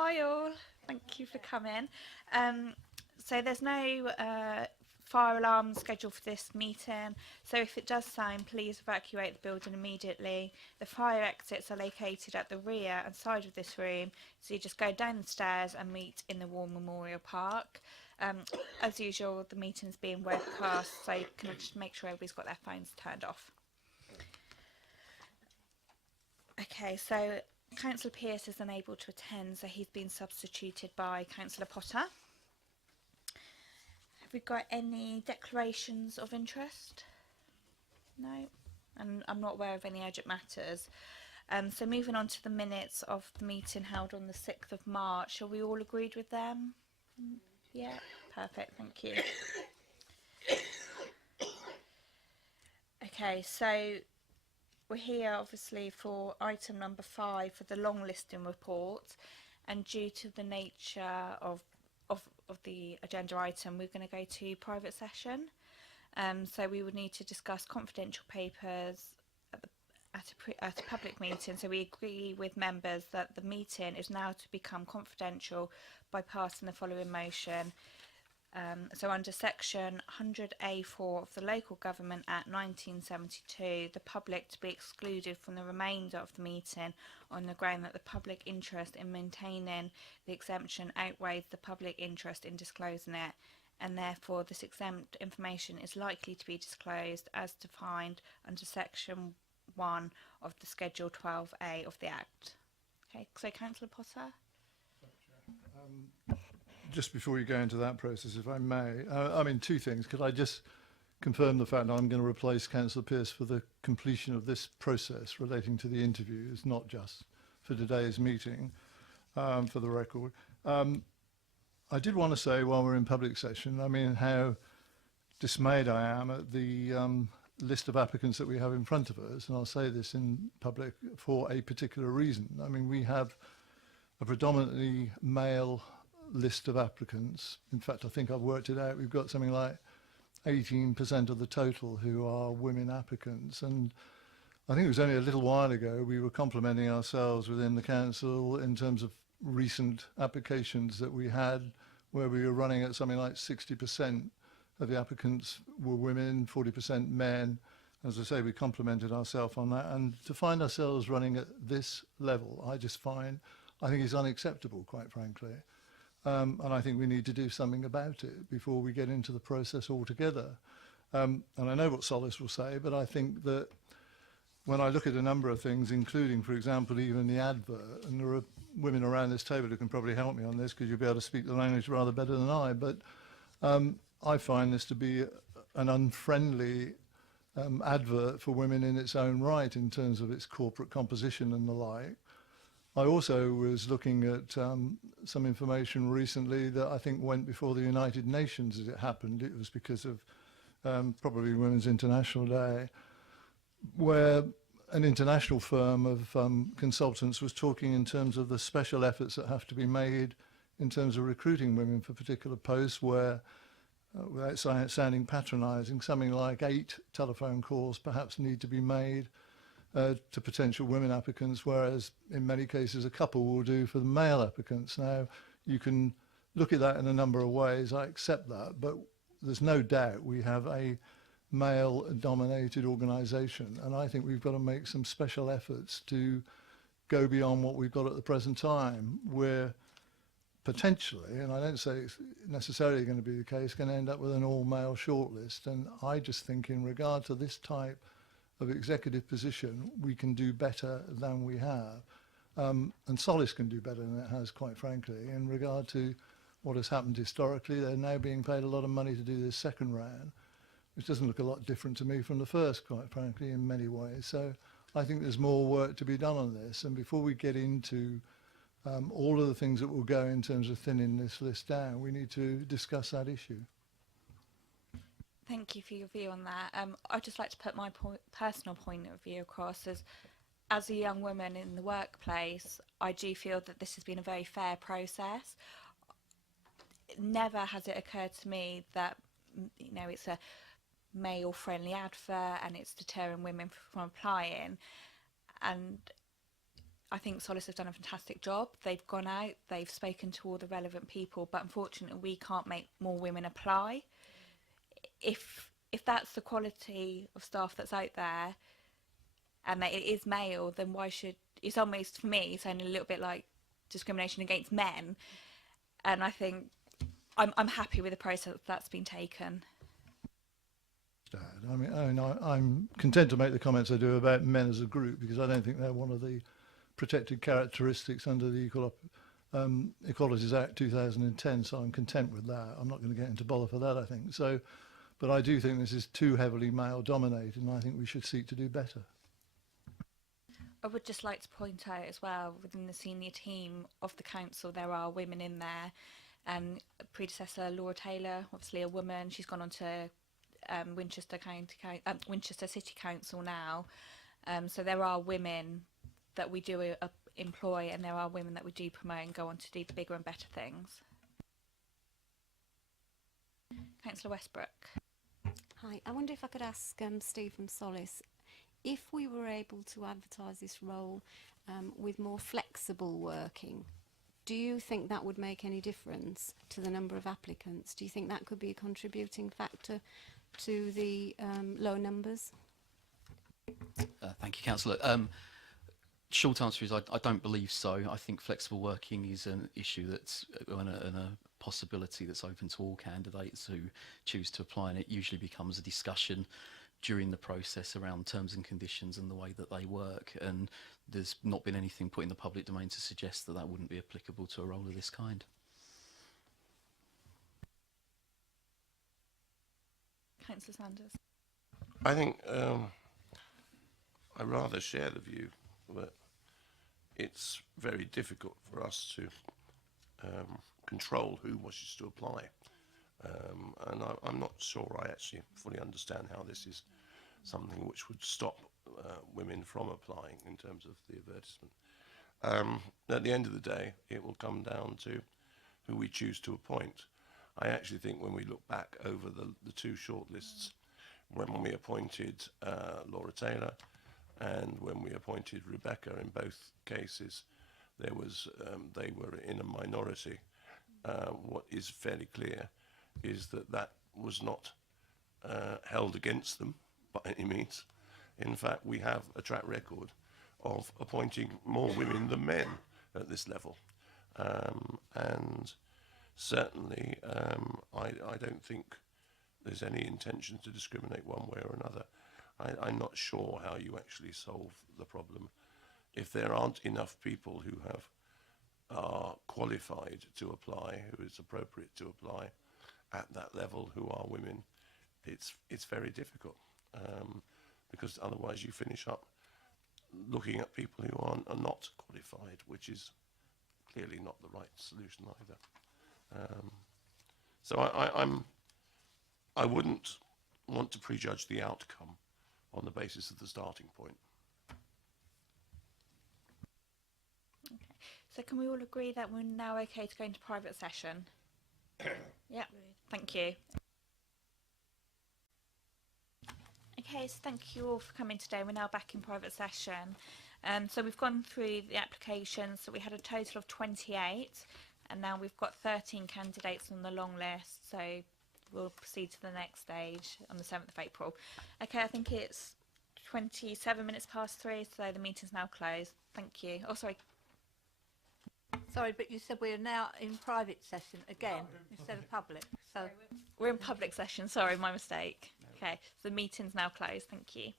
Hi all, thank you for coming. So there's no fire alarm scheduled for this meeting, so if it does sound, please evacuate the building immediately. The fire exits are located at the rear and side of this room, so you just go down the stairs and meet in the War Memorial Park. As usual, the meeting's being webcast, so you can just make sure everybody's got their phones turned off. Okay, so Councillor Pearce is unable to attend, so he's been substituted by Councillor Potter. Have we got any declarations of interest? No, and I'm not aware of any urgent matters. So moving on to the minutes of the meeting held on the 6th of March, are we all agreed with them? Yeah, perfect, thank you. Okay, so we're here obviously for item number 5 for the long listing report, and due to the nature of the agenda item, we're going to go to private session. So we would need to discuss confidential papers at a public meeting. So we agree with members that the meeting is now to become confidential by passing the following motion. So under section 100A4 of the Local Government Act 1972, the public to be excluded from the remainder of the meeting on the ground that the public interest in maintaining the exemption outweighs the public interest in disclosing it, and therefore this exempt information is likely to be disclosed as defined under section 1 of the Schedule 12A of the Act. Okay, so Councillor Potter. Just before you go into that process, if I may, I mean, two things. Could I just confirm the fact that I'm going to replace Councillor Pearce for the completion of this process relating to the interviews, not just for today's meeting, for the record. I did want to say, while we're in public session, I mean, how dismayed I am at the list of applicants that we have in front of us, and I'll say this in public for a particular reason. I mean, we have a predominantly male list of applicants. In fact, I think I've worked it out. We've got something like 18% of the total who are women applicants. And I think it was only a little while ago we were complimenting ourselves within the council in terms of recent applications that we had, where we were running at something like 60% of the applicants were women, 40% men. As I say, we complimented ourselves on that. And to find ourselves running at this level, I think is unacceptable, quite frankly. And I think we need to do something about it before we get into the process altogether. And I know what Solace will say, but I think that when I look at a number of things, including, for example, even the advert, and there are women around this table who can probably help me on this because you'll be able to speak the language rather better than I, but I find this to be an unfriendly advert for women in its own right in terms of its corporate composition and the like. I also was looking at some information recently that I think went before the United Nations as it happened. It was because of probably Women's International Day, where an international firm of consultants was talking in terms of the special efforts that have to be made in terms of recruiting women for particular posts where, without sounding patronising, something like 8 telephone calls perhaps need to be made to potential women applicants, whereas in many cases a couple will do for the male applicants. Now, you can look at that in a number of ways, I accept that, but there's no doubt we have a male-dominated organisation, and I think we've got to make some special efforts to go beyond what we've got at the present time. We're potentially, and I don't say it's necessarily going to be the case, going to end up with an all-male shortlist, and I just think in regard to this type of executive position, we can do better than we have. And Solace can do better than it has, quite frankly. In regard to what has happened historically, they're now being paid a lot of money to do this second round, which doesn't look a lot different to me from the first, quite frankly, in many ways. So I think there's more work to be done on this. And before we get into all of the things that will go in terms of thinning this list down, we need to discuss that issue. Thank you for your view on that. I'd just like to put my personal point of view across as a young woman in the workplace. I do feel that this has been a very fair process. Never has it occurred to me that, you know, it's a male-friendly advert and it's deterring women from applying. And I think Solace have done a fantastic job. They've gone out, they've spoken to all the relevant people, but unfortunately we can't make more women apply. If that's the quality of staff that's out there and that it is male, then why should, it's almost, for me, sounding a little bit like discrimination against men. And I think I'm happy with the process that's been taken. I'm content to make the comments I do about men as a group, because I don't think they're one of the protected characteristics under the Equalities Act 2010, so I'm content with that. I'm not going to get into bother for that, I think. So, but I do think this is too heavily male dominated, and I think we should seek to do better. I would just like to point out as well, within the senior team of the council, there are women in there. Predecessor Laura Taylor, obviously a woman, she's gone on to Winchester City Council now. So there are women that we do employ, and there are women that we do promote and go on to do bigger and better things. Councillor Westbrook. Hi, I wonder if I could ask Steve from Solace, if we were able to advertise this role with more flexible working, do you think that would make any difference to the number of applicants? Do you think that could be a contributing factor to the low numbers? Thank you, Councillor. Short answer is I don't believe so. I think flexible working is an issue that's and a possibility that's open to all candidates who choose to apply, and it usually becomes a discussion during the process around terms and conditions and the way that they work, and there's not been anything put in the public domain to suggest that that wouldn't be applicable to a role of this kind. Councillor Sanders. I think I rather share the view that it's very difficult for us to control who wishes to apply. And I'm not sure I actually fully understand how this is something which would stop women from applying in terms of the advertisement. At the end of the day, it will come down to who we choose to appoint. I actually think when we look back over the two shortlists, when we appointed Laura Taylor and when we appointed Rebecca, in both cases, there was they were in a minority. What is fairly clear is that that was not held against them by any means. In fact, we have a track record of appointing more women than men at this level. And certainly, I don't think there's any intention to discriminate one way or another. I'm not sure how you actually solve the problem. If there aren't enough people who are qualified to apply, who is appropriate to apply at that level, who are women, it's very difficult, because otherwise you finish up looking at people who are not qualified, which is clearly not the right solution either. So I wouldn't want to prejudge the outcome on the basis of the starting point. Okay. So can we all agree that we're now okay to go into private session? Yeah, thank you. Okay, so thank you all for coming today. We're now back in private session. So we've gone through the applications. So we had a total of 28, and now we've got 13 candidates on the long list. So we'll proceed to the next stage on the 7th of April. Okay, I think it's 27 minutes past 3, so the meeting's now closed. Thank you. Oh, sorry. Sorry, but you said we're now in private session again instead of public. So We're in public session. Sorry, my mistake. Okay, so the meeting's now closed. Thank you.